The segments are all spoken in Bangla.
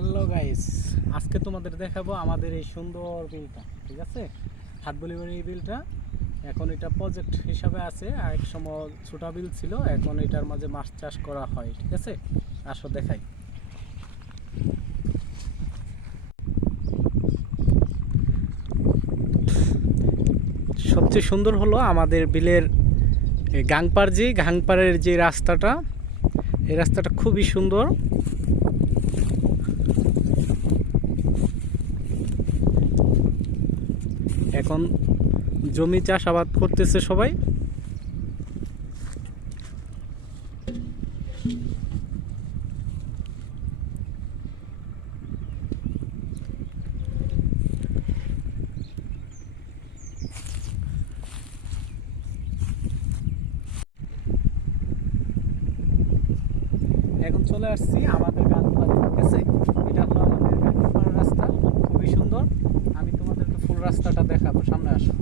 হ্যালো গাইস, আজকে তোমাদের দেখাবো আমাদের এই সুন্দর বিলটা। ঠিক আছে, হাটবলিবাড়ি এই বিলটা এখন এটা প্রজেক্ট হিসাবে আছে। আর এক সময় ছোটা বিল ছিল, এখন এটার মাঝে মাছ চাষ করা হয়। ঠিক আছে, আসো দেখাই। সবচেয়ে সুন্দর হলো আমাদের বিলের গাংপাড়ের যে রাস্তাটা, এই রাস্তাটা খুবই সুন্দর। এখন জমি চাষাবাদ করতেছে সবাই। এখন চলে আসছি আমাদের গাংপাড়ে। ঠিক আছে, এটা হলো আমাদের গাংপাড়ের রাস্তা, খুবই সুন্দর। আমি তোমাদেরকে ফুল রাস্তাটা দেখাবো, সামনে আসো।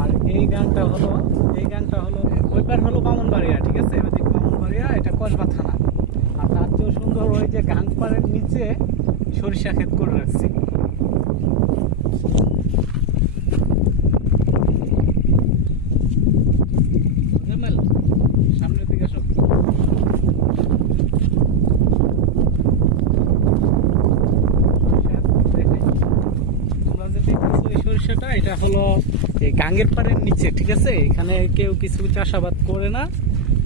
আর এই গানটা হলো ওইবার হলো বামনবাড়িয়া। ঠিক আছে, ওইদিকে বামনবাড়িয়া, এটা কসবা থানা। আর তার চেয়েও সুন্দর ওই যে গাংপাড়ের নিচে সরিষা ক্ষেত করে রাখছি। সামনের দিকে সব তোমরা যে দেখতেছো এই সরিষাটা, এটা হলো এই গাঙ্গের পাড়ের নিচে। ঠিক আছে, এখানে কেউ কিছু চাষাবাদ করে না,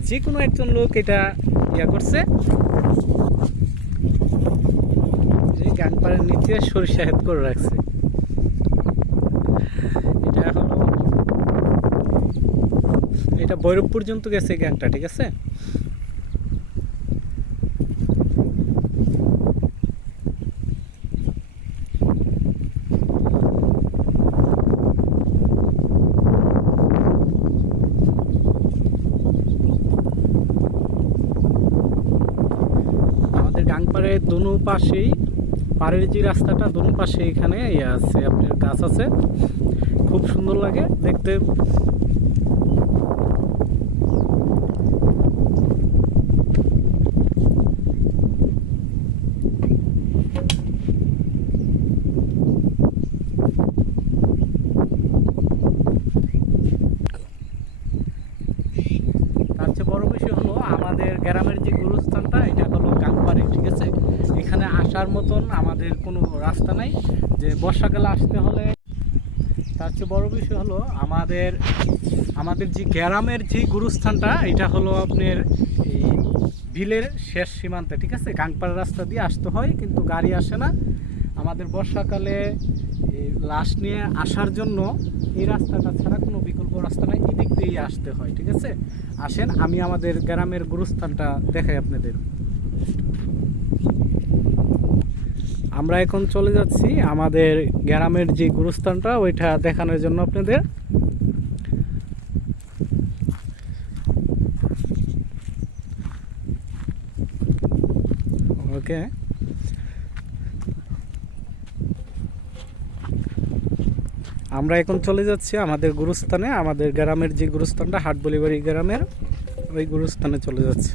যে কোনো একজন লোক এটা করছে। এই গাং পাড়ের নিচে সরিষা ক্ষেত করে রাখছে। এটা ভৈরব পর্যন্ত গেছে এই গাংটা। ঠিক আছে, আমাদের গাংপাড়ের দোনো পাশেই, পাড়ের যে রাস্তাটা দোনো পাশে এখানে আছে, আপনার গাছ আছে, খুব সুন্দর লাগে দেখতে। তার চেয়ে বড় বিষয় হলো আমাদের গ্রামের যে গুরুস্থানটা, এটা হলো গাংপাড়ে। ঠিক আছে, এখানে আসার মতন আমাদের কোনো রাস্তা নাই, যে বর্ষাকালে আসতে হলে। তার চেয়ে বড় বিষয় হলো আমাদের আমাদের যে গ্রামের যে গুরুস্থানটা, এটা হলো আপনার এই বিলের শেষ সীমান্তে। ঠিক আছে, গাংপাড়া রাস্তা দিয়ে আসতে হয়, কিন্তু গাড়ি আসে না। আমাদের বর্ষাকালে লাশ নিয়ে আসার জন্য এই রাস্তাটা ছাড়া কোনো বিকল্প রাস্তা নাই, এই দিক দিয়েই আসতে হয়। ঠিক আছে, আসেন আমি আমাদের গ্রামের গুরুস্থানটা দেখাই আপনাদের। আমরা এখন চলে যাচ্ছি আমাদের গ্রামের যে গুরুস্থানটা, ওইটা দেখানোর জন্য আপনাদের। ওকে, আমরা এখন চলে যাচ্ছি আমাদের গুরুস্থানে। আমাদের গ্রামের যে গুরুস্থানটা, হাটবলিবাড়ি গ্রামের, ওই গুরুস্থানে চলে যাচ্ছি।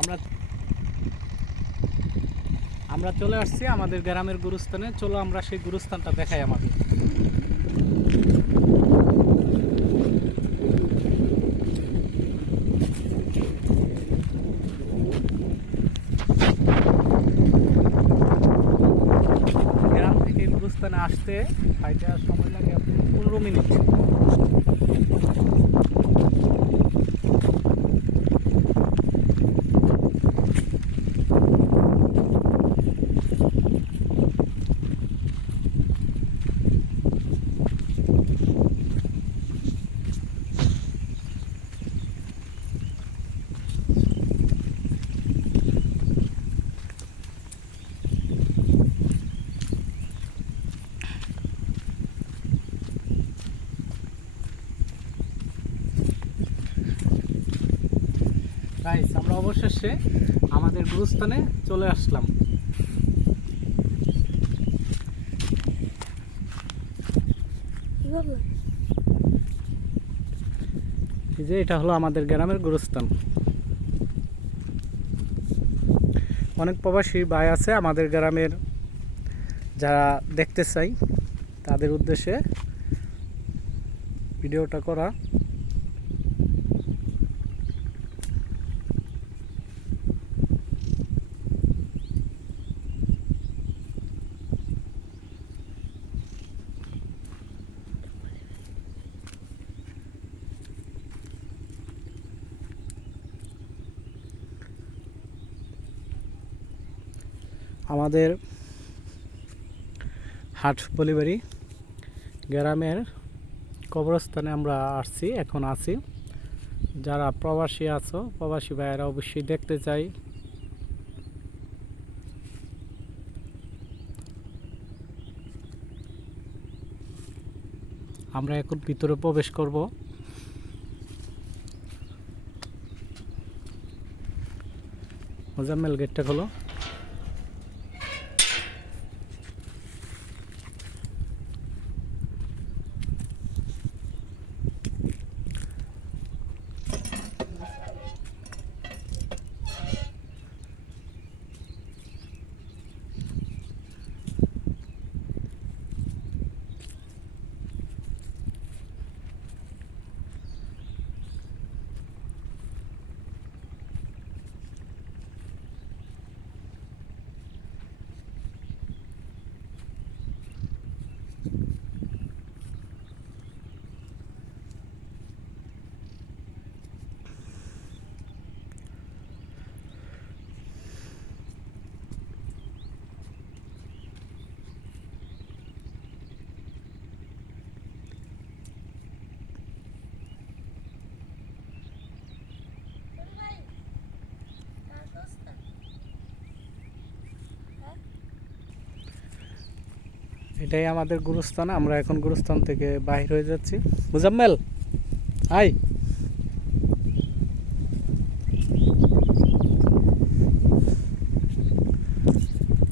আমরা আমরা চলে আসছি আমাদের গ্রামের গুরুস্থানে। চলো আমরা সেই গুরুস্থানটা দেখাই আমাদের। গ্রাম থেকে গুরুস্থানে আসতে হাইটে সময় লাগে 15 মিনিট। গাইস, আমরা অবশেষে আমাদের গুরুস্থানে চলে আসলাম। এই যে এটা হলো আমাদের গ্রামের গুরুস্থান। অনেক প্রবাসী ভাই আছে আমাদের গ্রামের, যারা দেখতে চাই তাদের উদ্দেশ্যে ভিডিওটা করা। আমাদের হাট বলিবাড়ি গ্রামের কবরস্থানে আমরা আসছি, এখন আছি। যারা প্রবাসী আছো, প্রবাসী ভাইয়েরা অবশ্যই দেখতে চাই। আমরা এখন ভিতরে প্রবেশ করব। মোজাম্মেল, গেটটা খোলো। এটাই আমাদের গুরুস্থান। আমরা এখন গুরুস্থান থেকে বাহির হয়ে যাচ্ছি। মুজাম্মেল, হাই।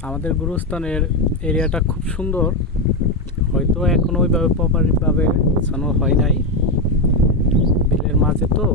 আমাদের গুরুস্থানের এরিয়াটা খুব সুন্দর, হয়তো এখন ওইভাবে প্রপারভাবে গোছানো হয় নাই, বিলের মাঝে তো।